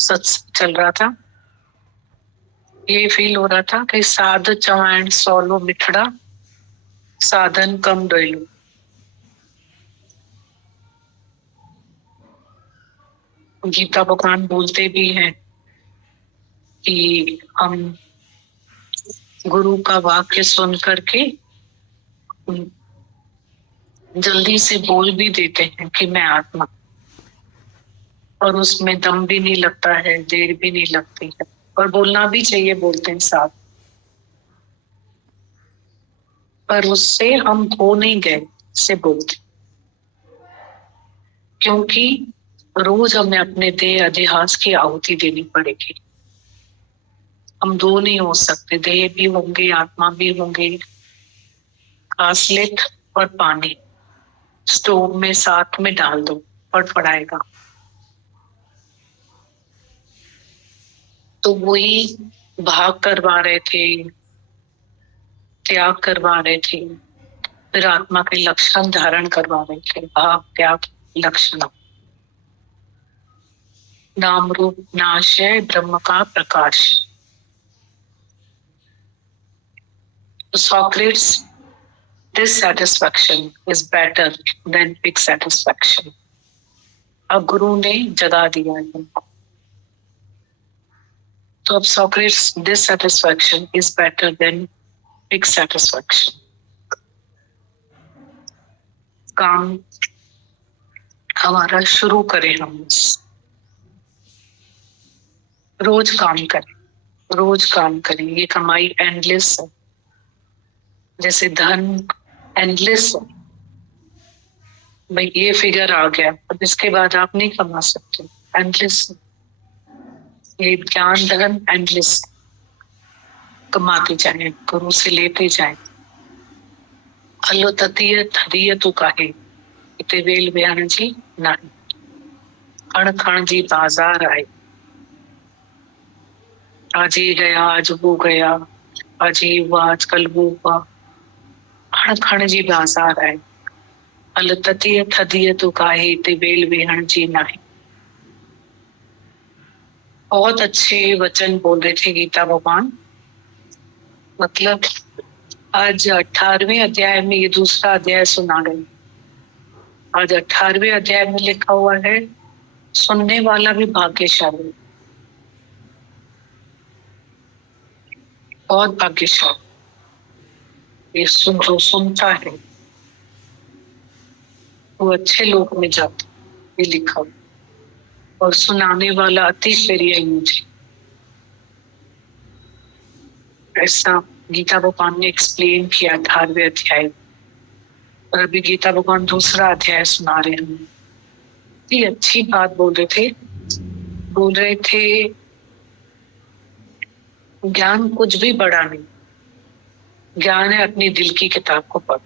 सत्संग चल रहा था, ये फील हो रहा था कि साध चवैण सोलो मिठड़ा, साधन कम डोलू। गीता भगवान बोलते भी हैं कि हम गुरु का वाक्य सुन करके जल्दी से बोल भी देते हैं कि मैं आत्मा, और उसमें दम भी नहीं लगता है, देर भी नहीं लगती है, और बोलना भी चाहिए, बोलते हैं साथ। पर उससे हम हो नहीं गए से बोलते, क्योंकि रोज हमें अपने देह अध्यास की आहुति देनी पड़ेगी। हम दो नहीं हो सकते, देह भी होंगे, आत्मा भी होंगे। घासलेट और पानी स्टोव में साथ में डाल दो, फड़फड़ाएगा। तो वही भाग करवा रहे थे, त्याग करवा रहे थे, फिर आत्मा के लक्षण धारण करवा रहे थे। भाव त्याग लक्षण, नाम रूप नाशय ब्रह्म का प्रकाश। Socrates, dissatisfaction is better than big satisfaction. अब गुरु ने जगा दिया है, तो अब Socrates, dissatisfaction is better than big satisfaction. काम हमारा शुरू करें, हम रोज काम करें, रोज काम करें। ये कमाई एंडलेस है, जैसे धन एंडलेस है। भाई ये फिगर आ गया, अब इसके बाद आप नहीं कमा सकते, एंडलेस। ये ज्ञान धन एंडलेस, कमाते जाए, गुरु से लेते जाए। अल्लो ततीय थदीय तू काहे, इते वेल बयान जी नहीं, खण खण जी बाजार आए। आज ये गया, आज वो गया, आज ये हुआ, आज कल वो हुआ। खण खण जी बाजार आए। अल ततीय थदीय तू काहे, इते वेल बयान जी नहीं। बहुत अच्छे वचन बोल रहे थे गीता भगवान। मतलब आज 18वें अध्याय में ये दूसरा अध्याय सुना गया। आज 18वें अध्याय में लिखा हुआ है, सुनने वाला भी भाग्यशाली, बहुत भाग्यशाली। ये जो सुनता है वो अच्छे लोक में जाता, ये लिखा। और सुनाने वाला अति प्रिय मुझे, ऐसा गीता भगवान ने एक्सप्लेन किया 18वें अध्याय। और अभी गीता भगवान दूसरा अध्याय सुना रहे हैं। इतनी अच्छी बात बोल रहे थे, ज्ञान कुछ भी बड़ा नहीं, ज्ञान है अपनी दिल की किताब को पढ़ो।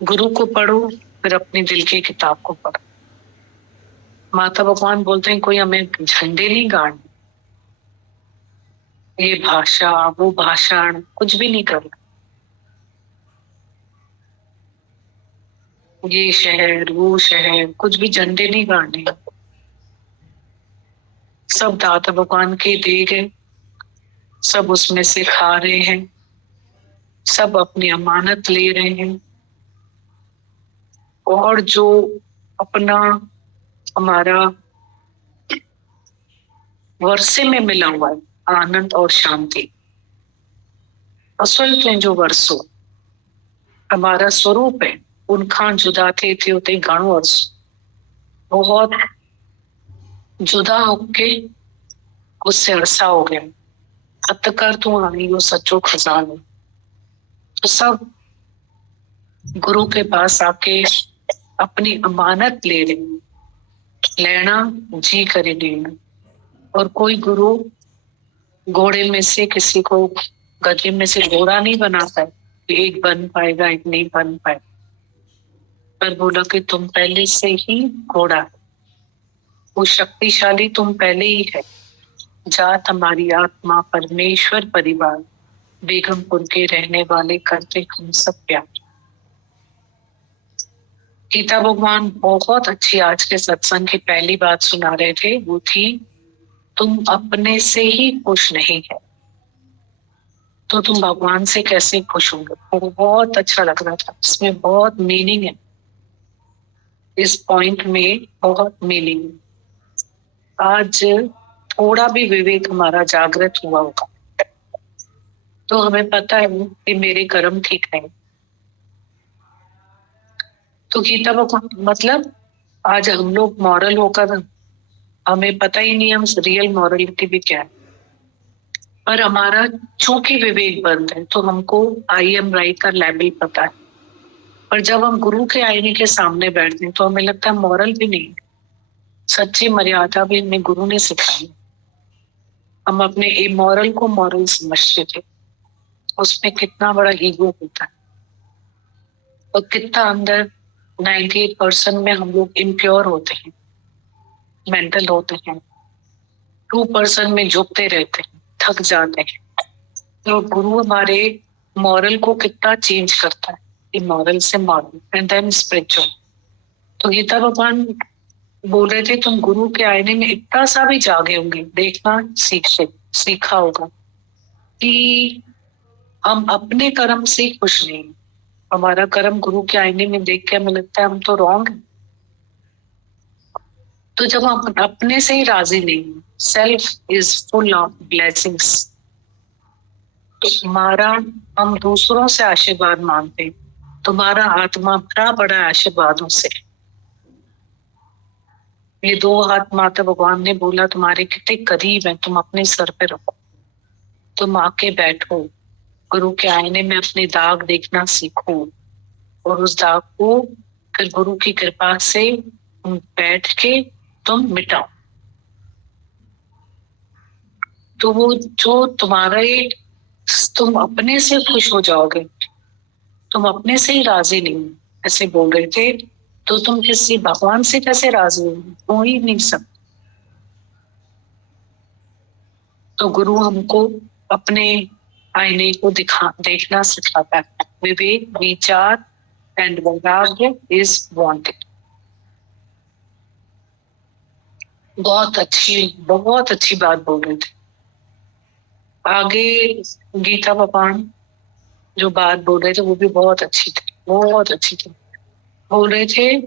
गुरु को पढ़ो, फिर अपनी दिल की किताब को पढ़ो। माता भगवान बोलते हैं कोई हमें झंडे नहीं गाड़ने, ये भाषा वो भाषण कुछ भी नहीं करना, ये शहर वो शहर कुछ भी झंडे नहीं गाड़ने। सब दाता भगवान के दे गए, सब उसमें से खा रहे हैं, सब अपनी अमानत ले रहे हैं। और जो अपना हमारा वर्षे में मिला हुआ है आनंद और शांति, असल में जो वर्षो हमारा स्वरूप है, उनका जुदा थे होते घणो वर्ष, बहुत जुदा होके उससे अरसा हो गया। हत कर तू आनी वो सच्चो खजानो। तो सब गुरु के पास आके अपनी अमानत ले रहे, लेना जी करे लेना। और कोई गुरु घोड़े में से किसी को गधे में से घोड़ा नहीं बना पाए, एक बन पाएगा एक नहीं बन पाए। पर बोला कि तुम पहले से ही घोड़ा है, वो शक्तिशाली तुम पहले ही है। जात हमारी आत्मा परमेश्वर परिवार, बेगमपुर के रहने वाले करते हम सब प्यार। गीता भगवान बहुत अच्छी आज के सत्संग की पहली बात सुना रहे थे, वो थी तुम अपने से ही खुश नहीं है तो तुम भगवान से कैसे खुश होंगे। वो बहुत अच्छा लग रहा था, इसमें बहुत मीनिंग है, इस पॉइंट में बहुत मीनिंग है। आज थोड़ा भी विवेक हमारा जागृत हुआ होगा तो हमें पता है कि मेरे कर्म ठीक नहीं। तो गीता भगवान मतलब आज हम लोग मॉरल होकर हमें पता ही नहीं हम रियल मॉरलिटी भी क्या है, पर हमारा चूंकि विवेक बंद है तो हमको आई एम राइट का लेबल पता है। पर जब हम गुरु के आईने के सामने बैठते हैं तो हमें लगता है मॉरल भी नहीं, सच्ची मर्यादा भी हमें गुरु ने सिखाई। हम अपने इमोरल को मॉरल समझते थे, उसमें कितना बड़ा ईगो होता है और कितना अंदर 98% में हम लोग इम्प्योर होते हैं, मेंटल होते हैं, 2% में झुकते रहते हैं, थक जाते हैं। तो गुरु हमारे मॉरल को कितना चेंज करता है, इमोरल से मॉरल एंड देन स्पिरिचुअल। तो गीता भगवान बोल रहे थे तुम गुरु के आईने में इतना सा भी जागे होंगे, देखना सीखा होगा कि हम अपने कर्म से खुश नहीं। हमारा कर्म गुरु के आईने में देख के हमें लगता है हम तो रॉन्ग है। तो जब हम अपने से ही राजी नहीं, self is full of blessings, तो हमारा हम दूसरों से आशीर्वाद मांगते, तुम्हारा आत्मा भरा बड़ा आशीर्वादों से। ये 2 हाथ माता भगवान ने बोला तुम्हारे कितने करीब है, तुम अपने सर पे रखो, तुम आके बैठो, गुरु के आईने में अपने दाग देखना सीखो और उस दाग को फिर गुरु की कृपा से बैठ के तुम मिटाओ। तो वो जो तुम्हारे तुम अपने से खुश हो जाओगे, तुम अपने से ही राजी नहीं ऐसे बोल रहे थे, तो तुम किसी भगवान से कैसे राजी हो ही नहीं सकते। तो गुरु हमको अपने आईने को देखना सिखाता है। विवेक, विचार एंड वैराग्य इज वांटेड। बहुत अच्छी बात बोल रहे थे। आगे गीता भगवान जो बात बोल रहे थे वो भी बहुत अच्छी थी, बहुत अच्छी थी। बोल रहे थे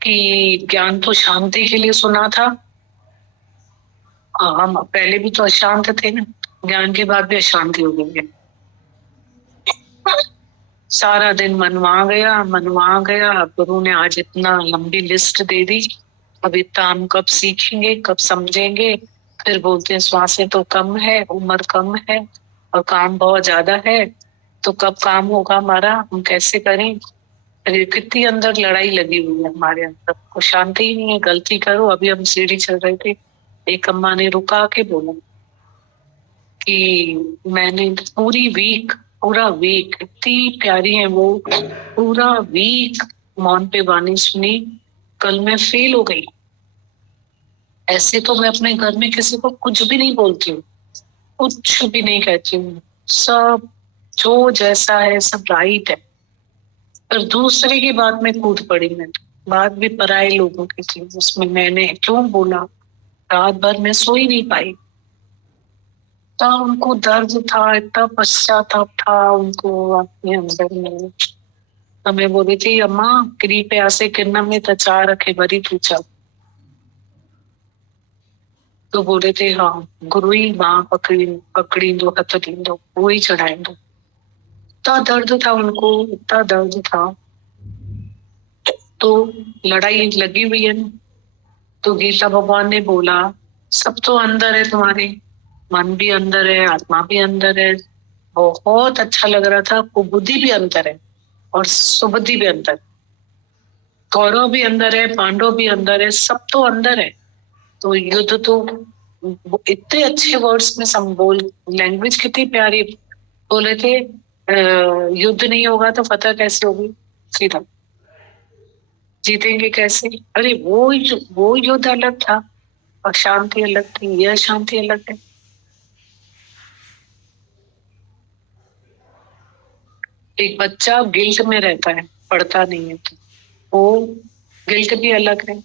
कि ज्ञान तो शांति के लिए सुना था। हम पहले भी तो अशांत थे ना, ज्ञान के बाद भी अशांति हो गई है। सारा दिन मनवा गया। गुरु ने आज इतना लंबी लिस्ट दे दी, अब इतना हम कब सीखेंगे, कब समझेंगे। फिर बोलते हैं श्वासें तो कम है, उम्र कम है और काम बहुत ज्यादा है, तो कब काम होगा हमारा, हम कैसे करें। अरे कितनी अंदर लड़ाई लगी हुई है हमारे अंदर, को शांति ही नहीं है। गलती करो, अभी हम सीढ़ी चल रहे थे, एक अम्मा ने रुका के बोला कि मैंने पूरा वीक इतनी प्यारी है वो, पूरा वीक मौन पे वाणी सुनी, कल मैं फेल हो गई। ऐसे तो मैं अपने घर में किसी को कुछ भी नहीं बोलती हूँ, कुछ भी नहीं कहती हूँ, सब जो जैसा है सब राइट है, पर दूसरे की बात में कूद पड़ी मैं। बात भी पराये लोगों की थी, उसमें मैंने क्यों बोला। रात भर मैं सो ही नहीं पाई। इतना उनको दर्द था, इतना पश्चाताप था उनको अपने अंदर में। हमें बोली थी अम्मा किरी पे आसे किन्ना में तचा रखे बरी पूछा, तो बोले थे हाँ गुरु ही माँ पकड़ी दो, हथ दो, वो ही चढ़ाए दो। इतना दर्द था उनको, इतना दर्द था। तो लड़ाई लगी हुई है ना। तो गीता भगवान ने बोला सब तो अंदर है तुम्हारे, मन भी अंदर है, आत्मा भी अंदर है। बहुत अच्छा लग रहा था, बुद्धि भी अंदर है और सुबुद्धि भी अंदर, कौरव भी अंदर है, पांडव भी अंदर है, सब तो अंदर है। तो युद्ध तो इतने अच्छे वर्ड्स में संबोल, लैंग्वेज कितनी प्यारी बोले थे। युद्ध नहीं होगा तो फतह कैसे होगी, सीधा जीतेंगे कैसे। अरे वो युद्ध अलग था और शांति अलग थी, यह शांति अलग है। एक बच्चा गिल्ट में रहता है, पढ़ता नहीं है तो वो गिल्ट भी अलग है।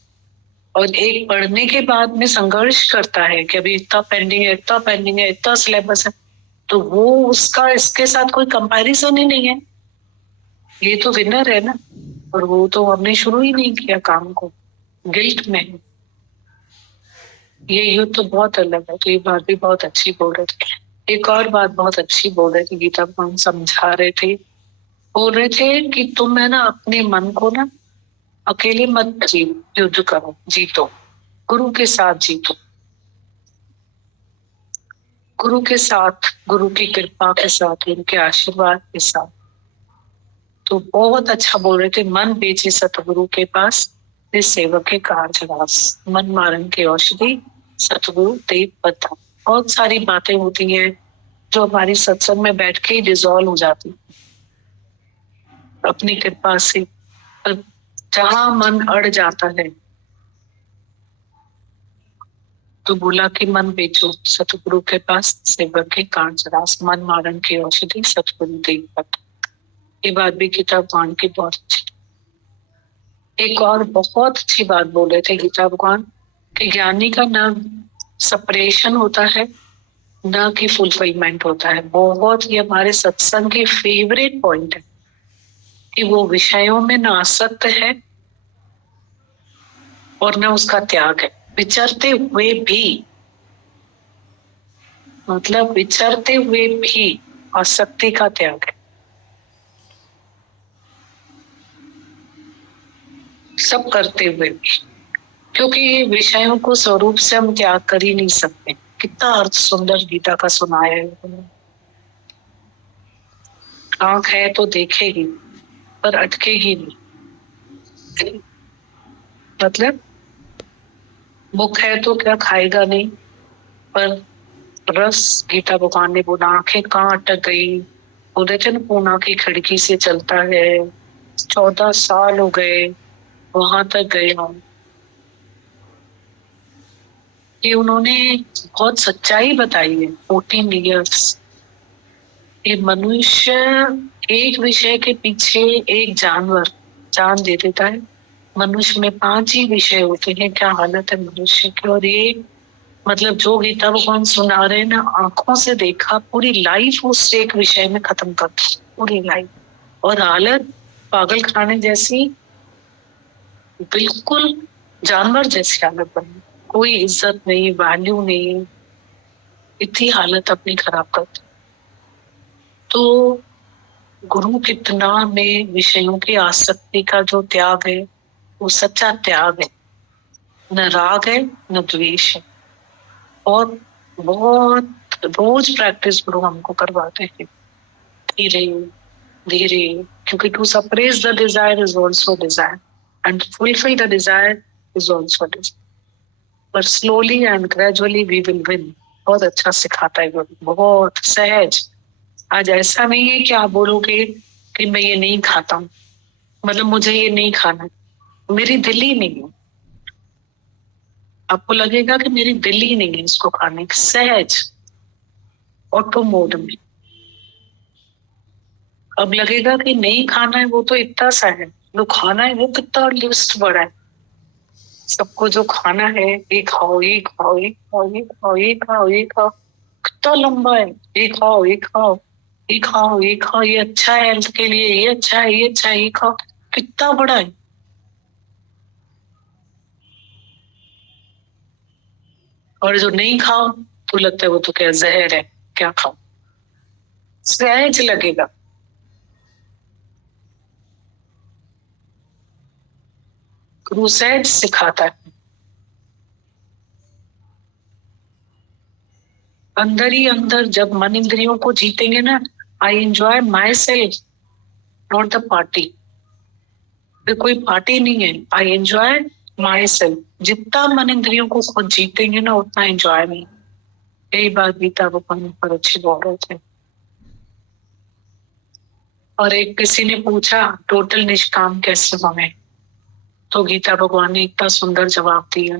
और एक पढ़ने के बाद में संघर्ष करता है कि अभी इतना पेंडिंग है, इतना पेंडिंग है, इतना सिलेबस है, तो वो उसका इसके साथ कोई कंपैरिजन ही नहीं है। ये तो विनर है ना, और वो तो हमने शुरू ही नहीं किया काम को, गिल्ट में है। ये युद्ध तो बहुत अलग है। तो ये बात भी बहुत अच्छी बोल रहे थे। एक और बात बहुत अच्छी बोल रहे थे, गीता भगवान समझा रहे थे, बोल रहे थे कि तुम है ना अपने मन को ना अकेले मत युद्ध करो, जीतो, गुरु के साथ जीतो, गुरु के साथ, गुरु की कृपा के साथ, उनके आशीर्वाद के साथ। तो बहुत अच्छा बोल रहे थे, मन बेचे सतगुरु के पास, सेवक के कारजवास, मन मारन के औषधि सतगुरु देव बता। बहुत सारी बातें होती हैं जो हमारी सत्संग में बैठ के ही डिजॉल्व हो जाती अपनी कृपा से। जहां मन अड़ जाता है तो बोला कि मन बेचो सतगुरु के पास, सेवक के कारजवास, मन मारन के औषधि सतगुरु देव बता। ये बात भी गीता भगवान की बहुत अच्छी। एक और बहुत अच्छी बात बोल रहे थे गीता भगवान कि ज्ञानी का न सेपरेशन होता है, न कि फुलफिलमेंट होता है। बहुत ही हमारे सत्संग के फेवरेट पॉइंट है कि वो विषयों में न आसक्त है और न उसका त्याग है। विचरते हुए भी, मतलब विचरते हुए भी आसक्ति का त्याग है। सब करते हुए भी, क्योंकि विषयों को स्वरूप से हम त्याग कर ही नहीं सकते। कितना अर्थ सुंदर गीता का सुनाया है। आंख है तो देखेगी पर अटकेगी नहीं, मतलब मुख है तो क्या खाएगा नहीं, पर रस, गीता भगवान ने बोला आंखें कहाँ अटक गई। बोले थे ना पूना की खिड़की से चलता है, 14 साल हो गए वहां तक गए हम। ये उन्होंने बहुत सच्चाई बताई है। 14 ईयर्स ये मनुष्य एक विषय के पीछे एक जानवर जान दे देता है। मनुष्य में 5 ही विषय होते हैं। क्या हालत है मनुष्य की। और ये मतलब जो गीता भगवान सुना रहे हैं ना, आंखों से देखा, पूरी लाइफ उस एक विषय में खत्म कर दी, पूरी लाइफ। और हालत पागल खाने जैसी, बिल्कुल जानवर जैसी हालत बनी। कोई इज्जत नहीं, वैल्यू नहीं, इतनी हालत अपनी खराब करती। तो गुरु कितना में विषयों की आसक्ति का जो त्याग है वो सच्चा त्याग है। न राग है न द्वेष है। और बहुत रोज प्रैक्टिस गुरु हमको करवाते हैं, धीरे धीरे, क्योंकि to suppress the desire is also desire and fulfil the desire is also desire, पर slowly and gradually we will win. बहुत अच्छा सिखाता है गुरु, बहुत सहज। आज ऐसा नहीं है कि आप बोलोगे कि मैं ये नहीं खाता हूँ, मतलब मुझे ये नहीं खाना, मेरी दिल ही नहीं है। आपको लगेगा कि मेरी दिल ही नहीं है इसको खाने की, सहज ऑटो मोड में। अब लगेगा कि नहीं खाना है, वो तो इतना सा है, जो खाना है वो कितना लिस्ट बड़ा है। सबको जो खाना है, ये खाओ, ये खाओ, ये खाओ, ये खाओ, ये खाओ, ये खाओ, कितना लंबा है। ये खाओ, ये खाओ, ये खाओ, ये खाओ, ये अच्छा है हेल्थ के लिए, ये अच्छा है, ये अच्छा है, ये खाओ, कितना बड़ा है। और जो नहीं खाओ तो लगता है वो तो क्या जहर है, क्या खाओ, सहज लगेगा। गुरु सहज सिखाता है। अंदर ही अंदर जब मन इंद्रियों को जीतेंगे ना, I enjoy my self, not the party. फिर कोई पार्टी नहीं है, आई एंजॉय माई सेल्फ। जितना मन इंद्रियों को खुद जीतेंगे ना, उतना एंजॉय नहीं। यही बात गीता भगवान पर अच्छी बोल रहे थे। और एक किसी ने पूछा टोटल निष्काम कैसे बने, तो गीता भगवान ने इतना सुंदर जवाब दिया।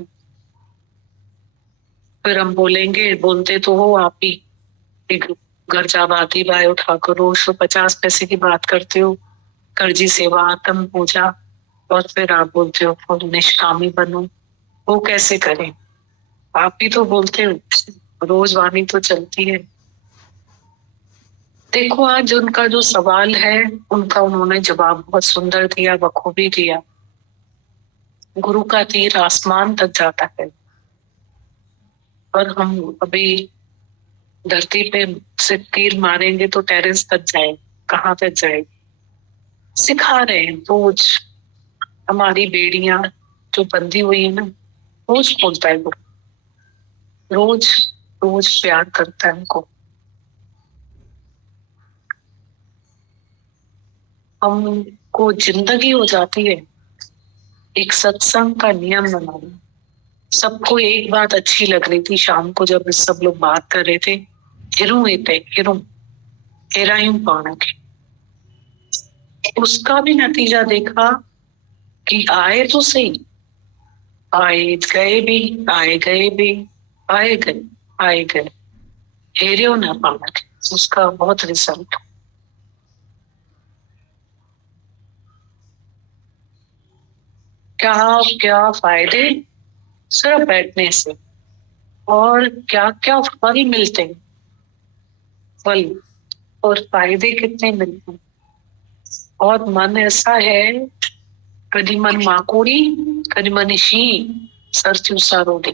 फिर हम बोलेंगे, बोलते तो हो आप ही, एक घर जा बाती बाय उठा करो, 150 पैसे की बात करते हो, कर्जी सेवा, आत्म पूजा, और फिर आप बोलते हो फुल निष्कामी बनो, वो कैसे करें? आप ही तो बोलते हो, रोज वाणी तो चलती है। देखो आज उनका जो सवाल है उनका उन्होंने जवाब बहुत सुंदर दिया, बखूबी दिया। गुरु का तीर आसमान तक जाता है और हम अभी धरती पे से तीर मारेंगे तो टेरेस तक जाए, कहाँ तक जाए? सिखा रहे हैं रोज। हमारी बेड़ियां जो बंधी हुई है ना, रोज बोलता है वो, रोज रोज प्यार करता है हमको। हमको जिंदगी हो जाती है एक सत्संग का नियम बनाना। सबको एक बात अच्छी लग रही थी शाम को जब सब लोग बात कर रहे थे, हिरू एते हिरू हेरायूं पाण के। उसका भी नतीजा देखा कि आए तो सही, आए गए भी, आए गए भी, आए गए, आए गए, हेरियो ना पाण के। उसका बहुत रिजल्ट। क्या क्या फायदे सिर्फ बैठने से, और क्या क्या फल मिलते हैं, फल और फायदे कितने मिलते हैं। और मन ऐसा है, कभी मन माकोड़ी, कभी मन शी सरचू सारोडे।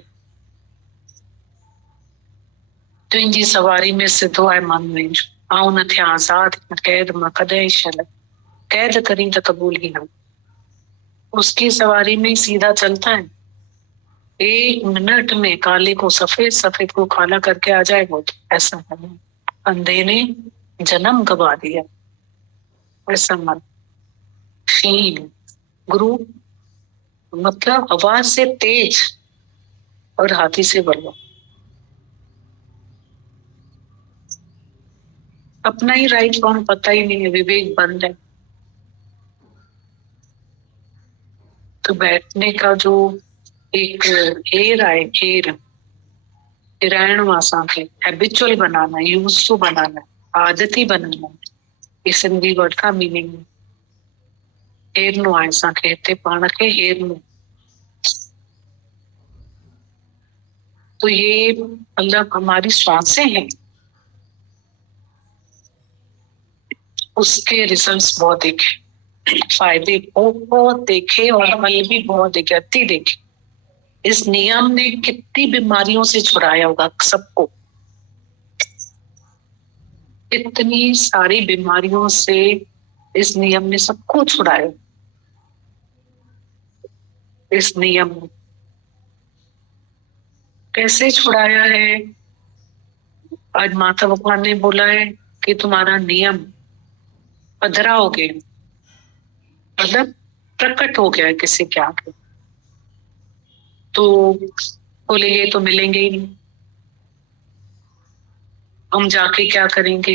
तुंहिंजी सवारी में सिधो आहे मन मुंहिंजो, आऊं न थियां आज़ाद हिन कैद मां कॾहिं शल, कैद करी त कबूल ही न। उसकी सवारी में सीधा चलता है, 1 मिनट में काले को सफेद, सफेद को काला करके आ जाए वो। तो ऐसा है, अंधे ने जन्म गवा दिया, ऐसा मन। शील गुरु मतलब आवाज से तेज और हाथी से बलवा। अपना ही राइट कौन पता ही नहीं है, विवेक बंद है। तो बैठने का जो एक हेर आए, हेर हिरायण वासा के हैबिचुअल बनाना, यूज टू बनाना, आदती बनाना, ये सिंधी वर्ड का मीनिंग है। हेरनो आए असांखे, हिते पाण खे हेरनो। तो ये मतलब हमारी श्वासें हैं, उसके रिजल्ट्स बहुत देखे, फायदे बहुत देखे और फल भी बहुत देखे, अति देखे। इस नियम ने कितनी बीमारियों से छुड़ाया होगा सबको, इतनी सारी बीमारियों से इस नियम ने सबको छुड़ाया। इस नियम ने कैसे छुड़ाया है? आज माता भगवान ने बोला है कि तुम्हारा नियम पधरा हो गया, मतलब प्रकट हो गया है किसी के आगे। तो बोले ये तो मिलेंगे ही नहीं, हम जाके क्या करेंगे,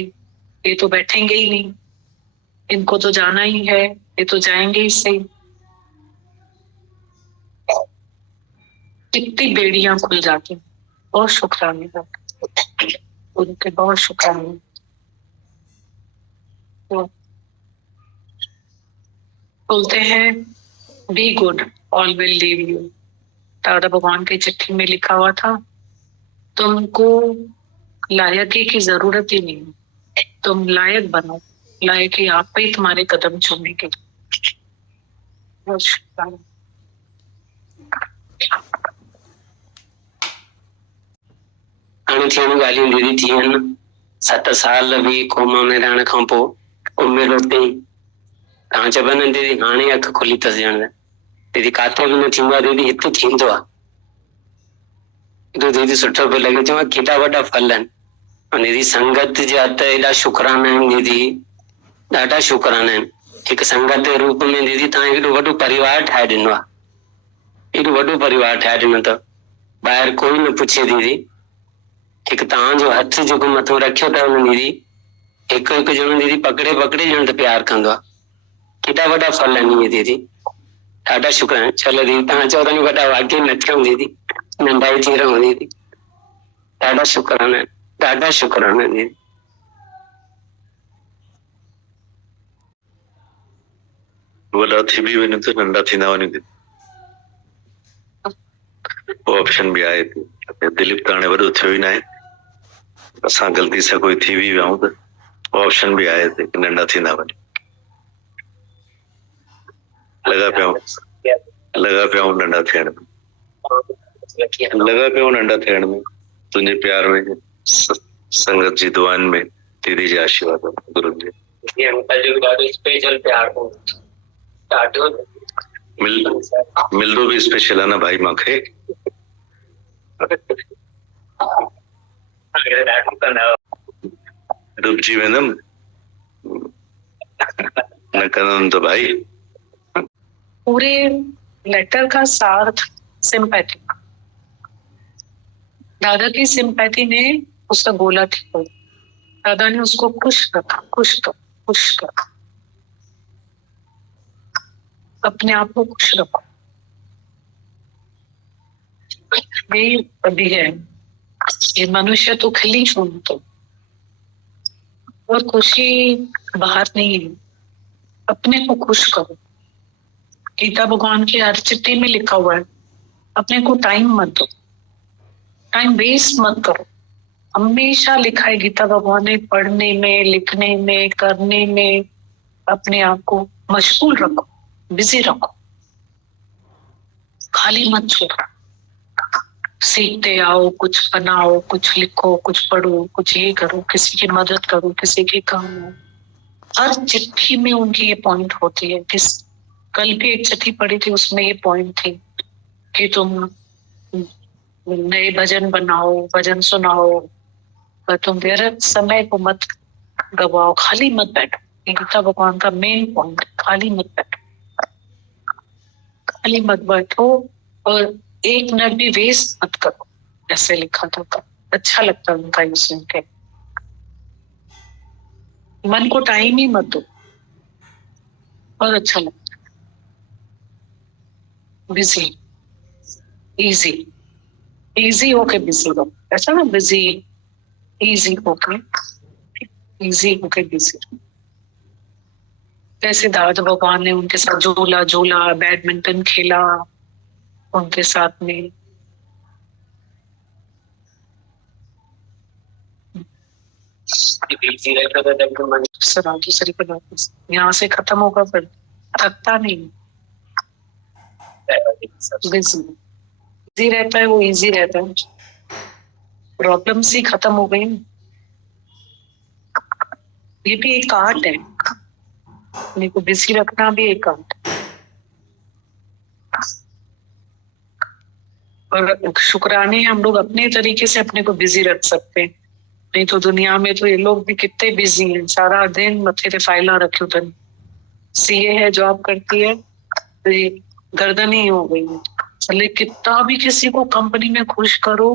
ये तो बैठेंगे ही नहीं, इनको तो जाना ही है, ये तो जाएंगे ही सही। कितनी बेड़ियां खुल जाती, बहुत शुक्राने उनके, बहुत शुक्राने। तो बोलते हैं be good all will leave you. दादा भगवान की चिट्ठी में लिखा हुआ था, तुमको लायकी की जरूरत ही नहीं, तुम लायक बनो, लायक ही आप ही तुम्हारे कदम चूमने के लिए। बहुत शुक्राना। हाणे थियण ॻाल्हियूं दीदी थी आहिनि, 7 साल बि कोमा में रहण खां पोइ उमिरि उते तव्हां चवंदा आहिनि दीदी हाणे अखि खुली अथसि ॼण दीदी, काथे बि न थींदो आहे दीदी, हिते थींदो आहे। एॾो दीदी सुठो पियो लॻे, चवां केॾा वॾा फल आहिनि। ऐं दीदी संगत जा त एॾा शुकराना आहिनि दीदी, ॾाढा शुकराना आहिनि। हिकु संगत जे रूप में दीदी तव्हां एॾो वॾो परिवार ठाहे ॾिनो आहे, एॾो वॾो परिवार ठाहे ॾिनो अथव, ॿाहिरि कोई न पुछे दीदी। हिकु तव्हांजो हथ जेको मथां रखियो अथव न दीदी, हिकु हिकु ॼणो दीदी पकड़े पकड़े ॼण त प्यार कंदो आहे। केॾा वॾा फल आहिनि इहे दीदी, ॾाढा शुक्र आहिनि। चलो दीदी तव्हां चओ था वॾा वाक़ई न थियूं दीदी, नंढा ई थी रहूं दीदी, ॾाढा शुक्राना आहिनि, ॾाढा शुक्राना आहिनि दीदी। बोला थी भी वञो त नंढा थींदा वञो वो ऑप्शन भी आए थे दिलीप त हाणे वॾो थियो ई न आहे असां ग़लती सां कोई थी बि वियाऊं त ऑप्शन भी आए थे कि नंढा थींदा वञो लॻा पिया नंढा थियण में लॻा पिया नंढा थियण में तुंहिंजे प्यार में संगत जी दुआनि में दीदी जे आशीर्वाद गुरू जे अंकल जो ॾाढो स्पेशल प्यार हो ॾाढो मिलंदो बि स्पेशल आहे न भाई मूंखे डुबजी वेंदुमि न कंदुमि त भाई पूरे लेटर का सार सिंपैथी। दादा की सिंपैथी ने उसका गोला ठीक हो। दादा ने उसको खुश रखा, खुश रखा, अपने आप को खुश रखो। यही अभी है, ये मनुष्य तो खिली तो और खुशी बाहर नहीं है, अपने को खुश करो। गीता भगवान की हर चिट्ठी में लिखा हुआ है, अपने को टाइम मत दो, टाइम वेस्ट मत करो। हमेशा लिखा है गीता भगवान ने, पढ़ने में, लिखने में, करने में अपने आप को मशगूल रखो, बिजी रखो, खाली मत छोड़ो। सीखते आओ, कुछ बनाओ, कुछ लिखो, कुछ पढ़ो, कुछ ये करो, किसी की मदद करो, किसी के काम हो। हर चिट्ठी में उनकी ये पॉइंट होती है। कल भी एक चिट्ठी पढ़ी थी, उसमें ये पॉइंट थी कि तुम नए भजन बनाओ, भजन सुनाओ, पर तुम व्यर्थ समय को मत गवाओ, खाली मत बैठो। गीता भगवान का मेन पॉइंट, खाली मत बैठो, खाली मत बैठो और एक मिनट भी वेस्ट मत करो। ऐसे लिखा था, अच्छा लगता उनका ये सुन के। मन को टाइम ही मत दो, और अच्छा लगता। बिजी, इजी होके बिजी रहो, ऐसा ना, बिजी इजी होके बिजी। जैसे दादा भगवान ने उनके साथ झूला, बैडमिंटन खेला उनके साथ में। यहाँ से खत्म होगा, फिर थकता नहीं, बिजी रहता है, वो इजी रहता है। प्रॉब्लम्स ही खत्म हो गई। ये भी एक आर्ट है, अपने को बिजी रखना भी एक आर्ट। और शुक्राने हम लोग अपने तरीके से अपने को बिजी रख सकते हैं, नहीं तो दुनिया में तो ये लोग भी कितने बिजी हैं, सारा दिन मथे पे फाइला रखे उधर। सीए है, जॉब करती है, तो ये गर्दन ही हो गई है। चले कितना भी किसी को कंपनी में खुश करो,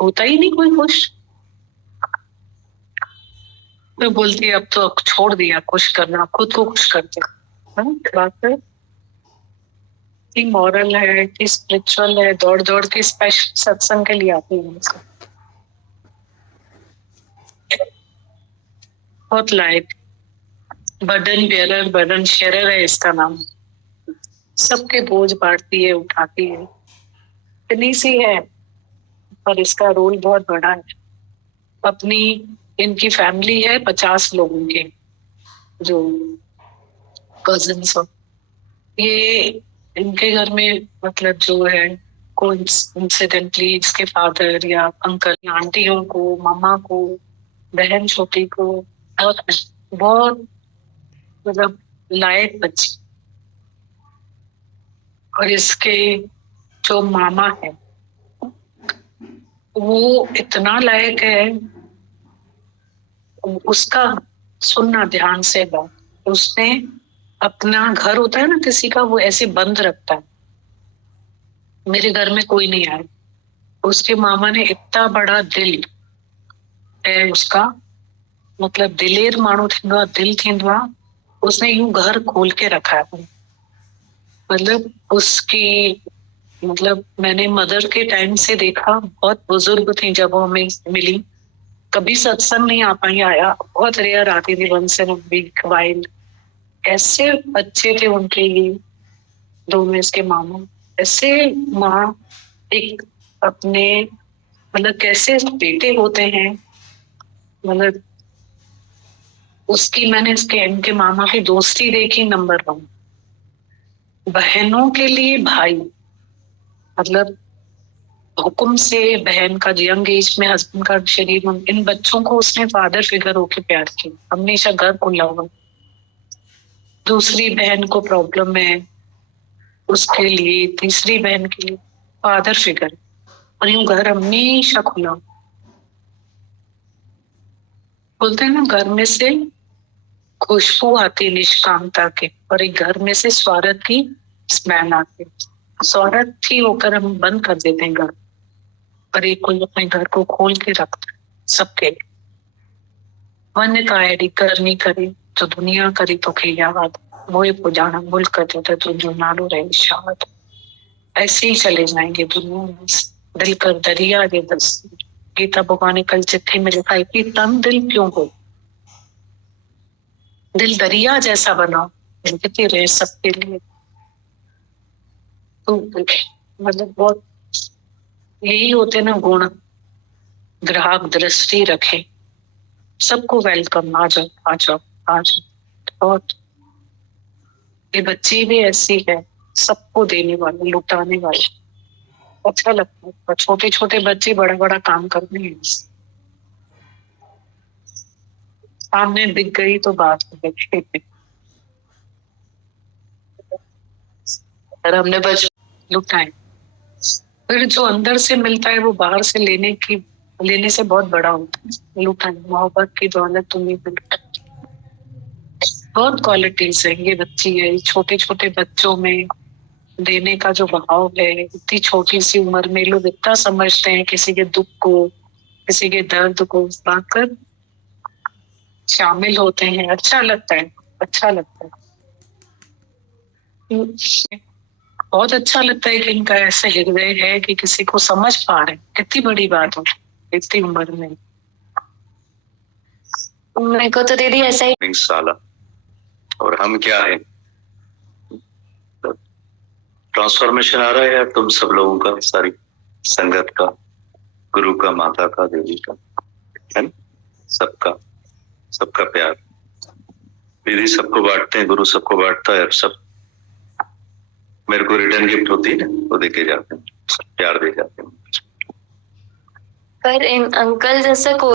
होता ही नहीं कोई खुश। तो बोलती है अब तो छोड़ दिया खुश करना, खुद को खुश करते। बात है कि मॉरल है कि स्पिरिचुअल है, दौड़ के स्पेशल सत्संग के लिए आती है। बहुत लाइट, बर्डन बेयरर, बर्डन शेयरर है इसका नाम। सबके बोझ बांटती है, उठाती है, इतनी सी है, पर इसका रोल बहुत बड़ा है। अपनी इनकी फैमिली है 50 लोगों के, जो कजिन्स हो। ये इनके घर में मतलब जो है कोइंसिडेंटली इसके फादर या अंकल, आंटियों को, मामा को, बहन छोटी को, बहुत मतलब लायक बच्ची। और इसके जो मामा है वो इतना लायक है, उसका सुनना ध्यान से बात। उसने अपना घर होता है ना किसी का, वो ऐसे बंद रखता है। मेरे घर में कोई नहीं आया, उसके मामा ने इतना बड़ा दिल है उसका, मतलब दिलेर मानो थींदो, दिल थींदो, उसने यूं घर खोल के रखा है। मतलब उसकी, मतलब मैंने मदर के टाइम से देखा, बहुत बुजुर्ग थी जब वो हमें मिली, कभी सत्संग नहीं आ पाई, आया बहुत रेयर आती थी, once in a week while. ऐसे बच्चे थे उनके ये दो में इसके मामा, ऐसे माँ एक अपने मतलब कैसे बेटे होते हैं, मतलब उसकी मैंने इसके इनके मामा की दोस्ती देखी नंबर 1। बहनों के लिए भाई, मतलब हुक्म से बहन का यंग एज में हस्बैंड का शरीर, इन बच्चों को उसने फादर फिगर होके प्यार किया, हमेशा घर खुला हुआ। दूसरी बहन को प्रॉब्लम है, उसके लिए तीसरी बहन के लिए फादर फिगर, और यूं घर हमेशा खुला। बोलते हैं ना, घर में से खुशबू आती निष्कामता के, और एक घर में से स्वार्थ की स्मेल आती। स्वार्थ ही होकर हम बंद कर देते हैं घर, पर एक कोई अपने घर को खोल के रखता है सबके लिए। वन्य कायरी करनी करी तो दुनिया करी तो खियावाद, मोए पुजाना मुल्क कर देते तो जो नालो रहे शाद। ऐसे ही चले जाएंगे दुनिया में, दिल कर दरिया ये दस। गीता भगवान ने कल चिट्ठी में लिखा है कि तन दिल क्यों हो, दिल दरिया जैसा बनाओ, लिखते रहे सबके लिए। तो मतलब बहुत यही होते ना गुण, ग्राहक दृष्टि रखे, सबको वेलकम, आ जाओ आ जाओ आ जाओ। और ये बच्ची भी ऐसी है, सबको देने वाले, लुटाने वाले। अच्छा लगता है, और छोटे छोटे बच्चे बड़ा बड़ा काम करते हैं। सामने दिख गई तो बात हो गई। और हमने बच लुटाए, फिर जो अंदर से मिलता है वो बाहर से लेने से बहुत बड़ा होता है। लुटाए मोहब्बत की दौलत तुम्हें मिलता है। बहुत क्वालिटीज है ये बच्ची है, छोटे छोटे बच्चों में देने का जो भाव है। इतनी छोटी सी उम्र में लोग इतना समझते हैं किसी के दुख को, किसी के दर्द को पाकर शामिल होते हैं। अच्छा लगता है, अच्छा लगता है। बहुत अच्छा लगता है कि इनका ऐसा हृदय है कि किसी को समझ पा रहे हैं। कितनी बड़ी बात हो इतनी उम्र में। मेरे को तो दीदी ऐसा ही साला, और हम क्या है, ट्रांसफॉर्मेशन आ रहा है यार तुम सब लोगों का, सारी संगत का, गुरु का, माता का, देवी का, है ना? सबका प्यार। दीदी सबको बांटते हैं, गुरु सबको बांटता है, और सब मेरे को रिटर्न गिफ्ट होती है ना, वो देके जाते हैं, प्यार दे जाते हैं। पर इन अंकल जैसा कोई